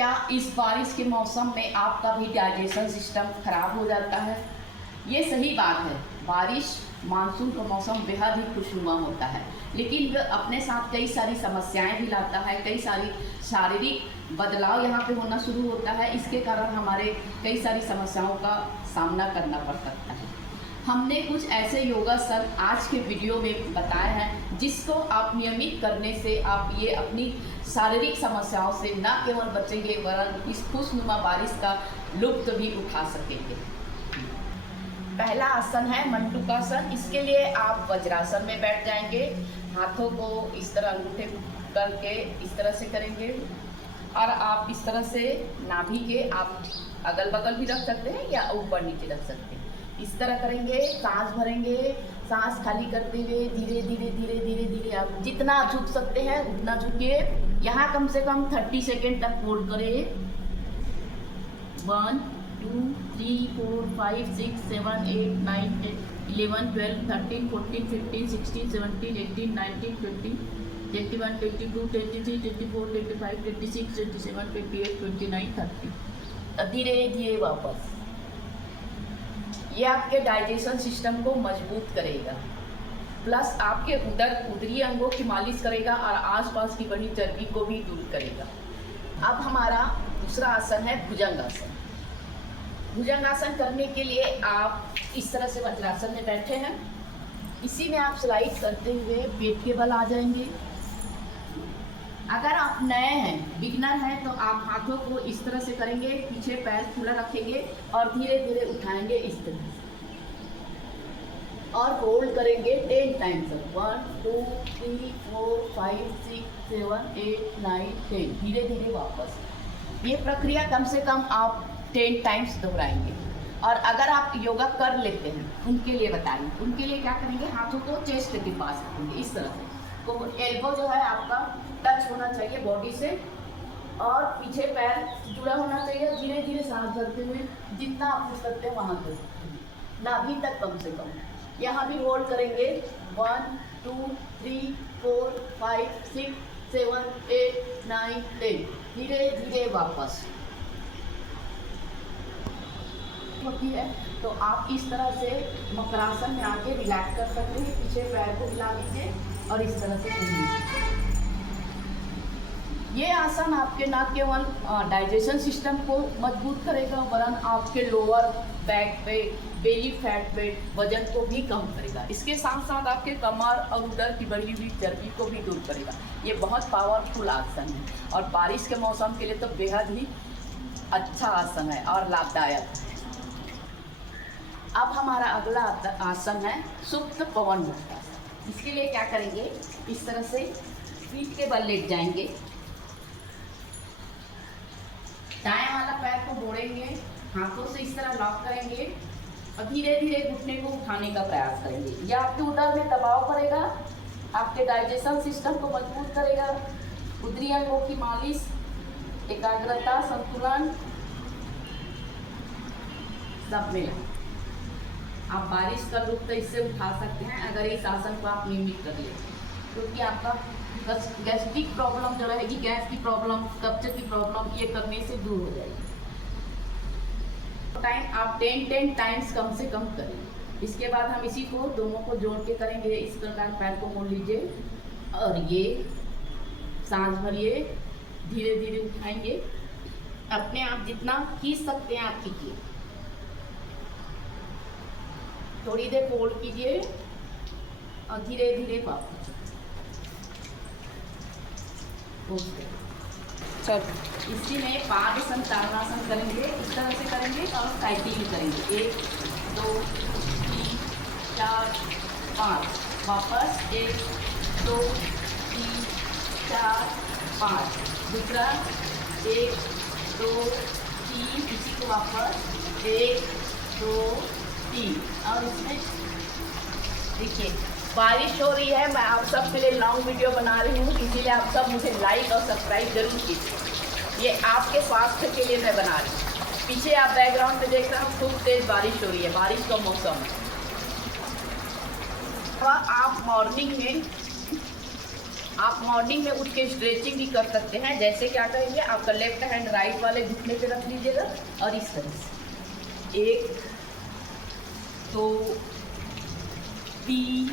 क्या इस बारिश के मौसम में आपका भी डाइजेशन सिस्टम खराब हो जाता है? ये सही बात है। बारिश मानसून का मौसम बेहद ही खुशनुमा होता है, लेकिन वह अपने साथ कई सारी समस्याएं भी लाता है। कई सारी शारीरिक बदलाव यहाँ पे होना शुरू होता है। इसके कारण हमारे कई सारी समस्याओं का सामना करना पड़ सकता है। हमने कुछ ऐसे योगासन आज के वीडियो में बताए हैं जिसको आप नियमित करने से आप ये अपनी शारीरिक समस्याओं से न केवल बचेंगे वरन इस खुशनुमा बारिश का लुत्फ भी उठा सकेंगे। पहला आसन है मंडूकासन। इसके लिए आप वज्रासन में बैठ जाएंगे। हाथों को इस तरह अंगूठे करके इस तरह से करेंगे और आप इस तरह से नाभि के आप अगल बगल भी रख सकते हैं या ऊपर नीचे रख सकते हैं। इस तरह करेंगे, सांस भरेंगे, सांस खाली करते हुए धीरे धीरे धीरे धीरे धीरे आप जितना झुक सकते हैं उतना झुकिए। यहाँ कम से कम 30 सेकेंड तक होल्ड करें। 1 2 3 4 5 6 7 8 9 10 11 12 13 14 15 16 17 18 19 20 21 22 23 24 25 26 27 28 29 30। धीरे धीरे वापस। ये आपके डाइजेशन सिस्टम को मजबूत करेगा, प्लस आपके उदरी अंगों की मालिश करेगा और आसपास की बड़ी चर्बी को भी दूर करेगा। अब हमारा दूसरा आसन है भुजंगासन। भुजंगासन करने के लिए आप इस तरह से वज्रासन में बैठे हैं। इसी में आप स्लाइड करते हुए पेट के बल आ जाएंगे। अगर आप नए हैं, बिगिनर हैं, तो आप हाथों को इस तरह से करेंगे, पीछे पैर खुला रखेंगे और धीरे धीरे उठाएंगे इस तरह से और होल्ड करेंगे 10 टाइम्स। 1 2 3 4 5 6 7 8 9 10। धीरे धीरे वापस। ये प्रक्रिया कम से कम आप 10 टाइम्स दोहराएंगे। और अगर आप योगा कर लेते हैं उनके लिए बताएंगे, उनके लिए क्या करेंगे, हाथों को चेस्ट के पास रखेंगे इस तरह से। तो एल्बो जो है आपका टच होना चाहिए बॉडी से और पीछे पैर जुड़ा होना चाहिए। धीरे धीरे सांस भरते हुए जितना आप उठ सकते हैं वहाँ तक, नाभि तक कम से कम। यहाँ भी होल्ड करेंगे 1 2 3 4 5 6 7 8 9 10। धीरे धीरे वापस होती है। तो आप इस तरह से मकरासन में आके रिलैक्स कर सकते हैं। पीछे पैर को हिला दीजिए और इस तरह से घूमिए। ये आसन आपके न केवल डाइजेशन सिस्टम को मजबूत करेगा वरन आपके लोअर बैक पे, बेली फैट पे वजन को भी कम करेगा। इसके साथ साथ आपके कमर और उदर की बढ़ी हुई चर्बी को भी दूर करेगा। ये बहुत पावरफुल आसन है और बारिश के मौसम के लिए तो बेहद ही अच्छा आसन है और लाभदायक है। अब हमारा अगला आसन है सुप्त पवन मुक्तासन। इसके लिए क्या करेंगे, इस तरह से पीठ के बल लेट जाएंगे, दाएं वाला पैर को मोड़ेंगे, हाथों से इस तरह लॉक करेंगे और धीरे धीरे घुटने को उठाने का प्रयास करेंगे। यह आपके उदर में दबाव पड़ेगा, आपके डाइजेशन सिस्टम को मजबूत करेगा। उदरी अंगों की मालिश, एकाग्रता, संतुलन सब मिला। आप बारिश का लुत्फ इससे उठा सकते हैं अगर इस आसन को आप नियमित कर ले, क्योंकि आपका गैस्ट्रिक प्रॉब्लम जो रहेगी, गैस की प्रॉब्लम, कब्ज की प्रॉब्लम, ये करने से दूर हो जाएगी। टाइम आप 10 टाइम्स कम से कम करें। इसके बाद हम इसी को दोनों को जोड़ के करेंगे। इस प्रकार पैर को मोड़ लीजिए और ये सांस भरिए, धीरे धीरे उठाएंगे। अपने आप जितना खींच सकते हैं आप खींचिए। थोड़ी देर होल्ड कीजिए और धीरे धीरे वापस। चल इसी में पादासन ताड़नासन करेंगे। इस तरह से करेंगे और साइकिल करेंगे। 1 2 3 4 5। वापस 1 2 3 4 5। दूसरा 1 2 3। इसी को वापस 1 2 3। और इसमें देखिए बारिश हो रही है, मैं आप सब के लिए लॉन्ग वीडियो बना रही हूँ, इसीलिए आप सब मुझे लाइक और सब्सक्राइब जरूर कीजिए। ये आपके स्वास्थ्य के लिए मैं बना रही हूँ। पीछे आप बैकग्राउंड में देख रहे हो खूब तेज बारिश हो रही है, बारिश का मौसम है। आप मॉर्निंग में आप मॉर्निंग में उठ के स्ट्रेचिंग भी कर सकते हैं। जैसे क्या करेंगे, आपका लेफ्ट हैंड राइट वाले घुटने पे रख लीजिएगा और इस तरह से 1 2 3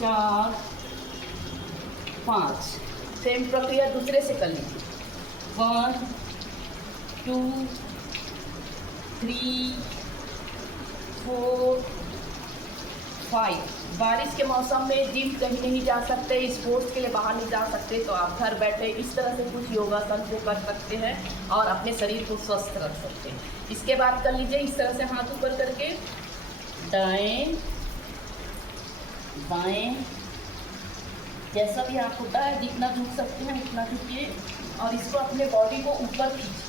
4 5। सेम प्रक्रिया दूसरे से कर लीजिए। 1 2 3 4 5। बारिश के मौसम में जिम कहीं नहीं जा सकते, स्पोर्ट्स के लिए बाहर नहीं जा सकते, तो आप घर बैठे इस तरह से कुछ योगासन को कर सकते हैं और अपने शरीर को स्वस्थ रख सकते हैं। इसके बाद कर लीजिए इस तरह से हाथ ऊपर करके दाएं बाएं, जैसा भी आप होता है, जितना झुक सकते हैं उतना झुकिए और इसको अपने बॉडी को ऊपर खींचिए।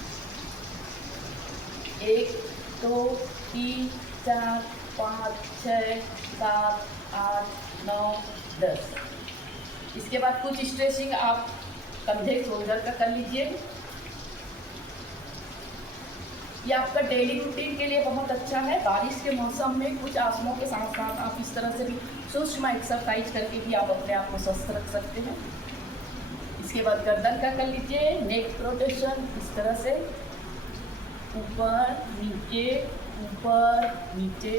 1 2 3 4 5 6 7 8 9 10। इसके बाद कुछ स्ट्रेचिंग आप कंधे शोल्डर का कर लीजिए। ये आपका डेली रूटीन के लिए बहुत अच्छा है। बारिश के मौसम में कुछ आसनों के साथ साथ आप इस तरह से भी सूक्ष्म एक्सरसाइज करके भी आप अपने आप को स्वस्थ रख सकते हैं। इसके बाद गर्दन का कर लीजिए, नेक रोटेशन इस तरह से ऊपर नीचे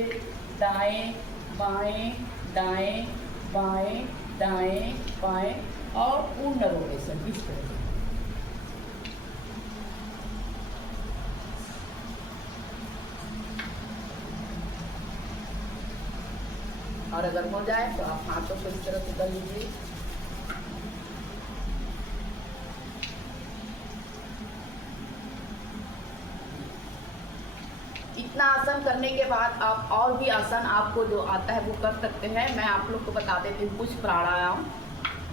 दाएं बाएं दाएं बाएं दाएं बाएं और पूर्ण रोटेशन इस तरह से। और अगर हो जाए तो आप हाथों से इस तरह से कर लीजिए। इतना आसन करने के बाद आप और भी आसन आपको जो आता है वो कर सकते हैं। मैं आप लोग को बता देती हूँ कुछ प्राणायाम।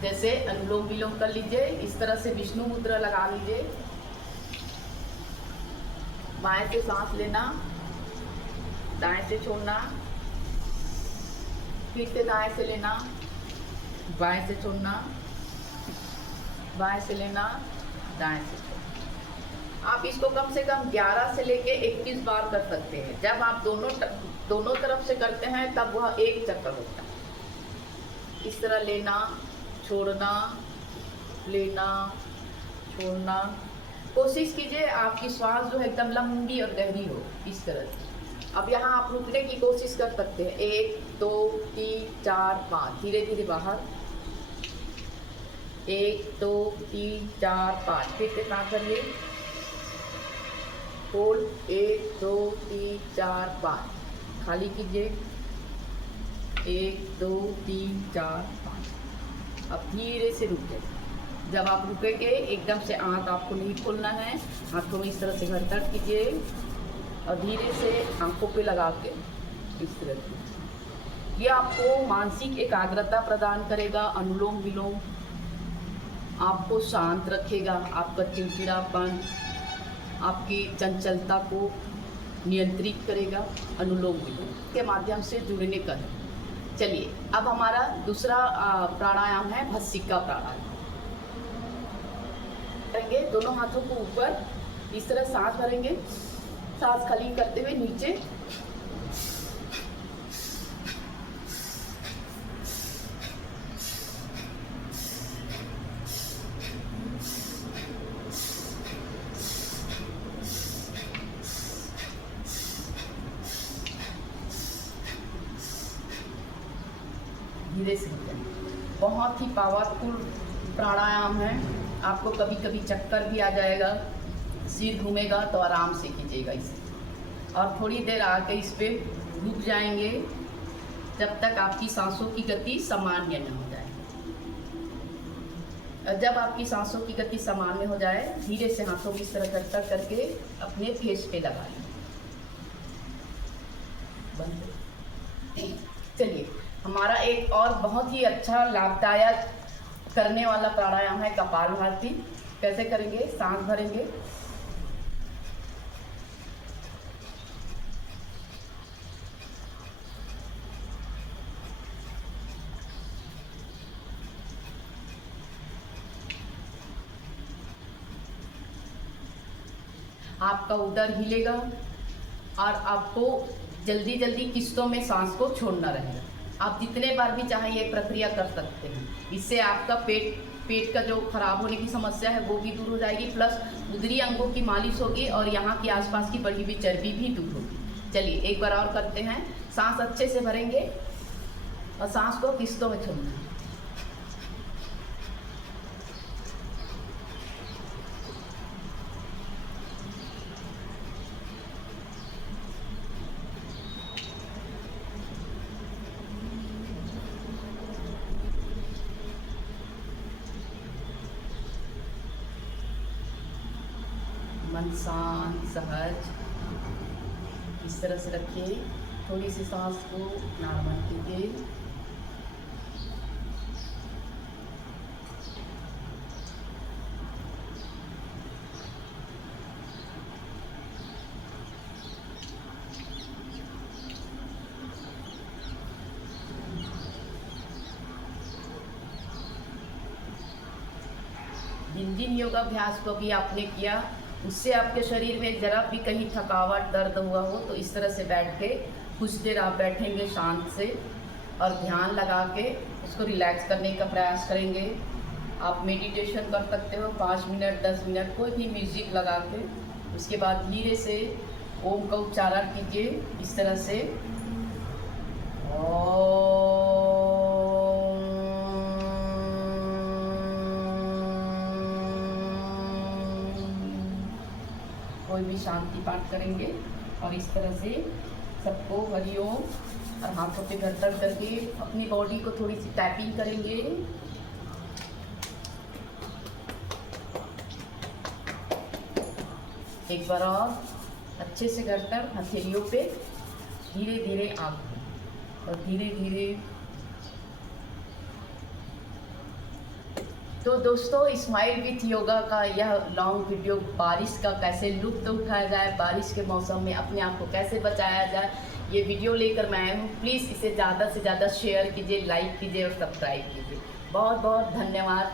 जैसे अनुलोम विलोम कर लीजिए, इस तरह से विष्णु मुद्रा लगा लीजिए। बाएं से सांस लेना, दाएं से छोड़ना, फिर से दाएं से लेना, बाएं से छोड़ना, बाएं से लेना, दाएं से छोड़ना। आप इसको कम से कम 11 से लेके 21 बार कर सकते हैं। जब आप दोनों तरफ से करते हैं तब वह एक चक्कर होता है। इस तरह लेना छोड़ना, लेना छोड़ना। कोशिश कीजिए आपकी श्वास जो है एकदम लंबी और गहरी हो, इस तरह से। अब यहाँ आप रुकने की कोशिश कर सकते हैं। 1 2 3 4 5, धीरे धीरे बाहर। 1 2 3 4 5, फिर से सांस भरिए। होल्ड 1 2 3 4 5, खाली कीजिए। 1 2 3 4 5। अब धीरे से रुकिए। जब आप रुकेंगे एकदम से आँख आपको नहीं खोलना है, आँखों में इस तरह से घटघट कीजिए और धीरे से आँखों पे लगा के इस तरह से। ये आपको मानसिक एकाग्रता प्रदान करेगा। अनुलोम विलोम आपको शांत रखेगा, आपका चिड़चिड़ापन, आपकी चंचलता को नियंत्रित करेगा। अनुलोम विलोम के माध्यम से जुड़ने का है। चलिए अब हमारा दूसरा प्राणायाम है भस्त्रिका प्राणायाम। करेंगे दोनों हाथों को ऊपर, इस तरह सांस भरेंगे, सांस खाली करते हुए नीचे। धीरे से बहुत ही पावरफुल प्राणायाम है। आपको कभी कभी चक्कर भी आ जाएगा, सिर घूमेगा, तो आराम से कीजिएगा इसे और थोड़ी देर आके इस पे रुक जाएंगे जब तक आपकी सांसों की गति सामान्य न हो जाए। और जब आपकी सांसों की गति सामान्य हो जाए, धीरे से हाथों की इस तरह इकट्ठा करके अपने फेस पे लगा लें। चलिए हमारा एक और बहुत ही अच्छा लाभदायक करने वाला प्राणायाम है कपालभाति। कैसे करेंगे? सांस भरेंगे, आपका उदर हिलेगा और आपको जल्दी जल्दी किस्तों में सांस को छोड़ना रहेगा। आप जितने बार भी चाहें ये प्रक्रिया कर सकते हैं। इससे आपका पेट का जो खराब होने की समस्या है वो भी दूर हो जाएगी, प्लस उदरी अंगों की मालिश होगी और यहाँ की आसपास की बढ़ी हुई चर्बी भी दूर होगी। चलिए एक बार और करते हैं। सांस अच्छे से भरेंगे और सांस को किस्तों में छोड़ना है। मन शांत सहज इस तरह से रखिए। थोड़ी सी सांस को नॉर्मल कीजिए। जिन योगाभ्यास को भी आपने किया उससे आपके शरीर में जरा भी कहीं थकावट दर्द हुआ हो तो इस तरह से बैठ के कुछ देर आप बैठेंगे शांत से और ध्यान लगा के उसको रिलैक्स करने का प्रयास करेंगे। आप मेडिटेशन कर सकते हो 5 मिनट 10 मिनट, कोई भी म्यूजिक लगा के। उसके बाद धीरे से ओम का उच्चारण कीजिए इस तरह से, कोई भी शांति पाठ करेंगे और इस तरह से सबको हरिओम और हाथों पे गर्दन करके अपनी बॉडी को थोड़ी सी टैपिंग करेंगे। एक बार और अच्छे से गर्दन हथेलियों पे धीरे धीरे आंख और धीरे धीरे। तो दोस्तों, स्माइल विथ योगा का यह लॉन्ग वीडियो बारिश का कैसे लुत्फ उठाया जाए, बारिश के मौसम में अपने आप को कैसे बचाया जाए, ये वीडियो लेकर मैं आया हूँ। प्लीज़ इसे ज़्यादा से ज़्यादा शेयर कीजिए, लाइक कीजिए और सब्सक्राइब कीजिए। बहुत बहुत धन्यवाद।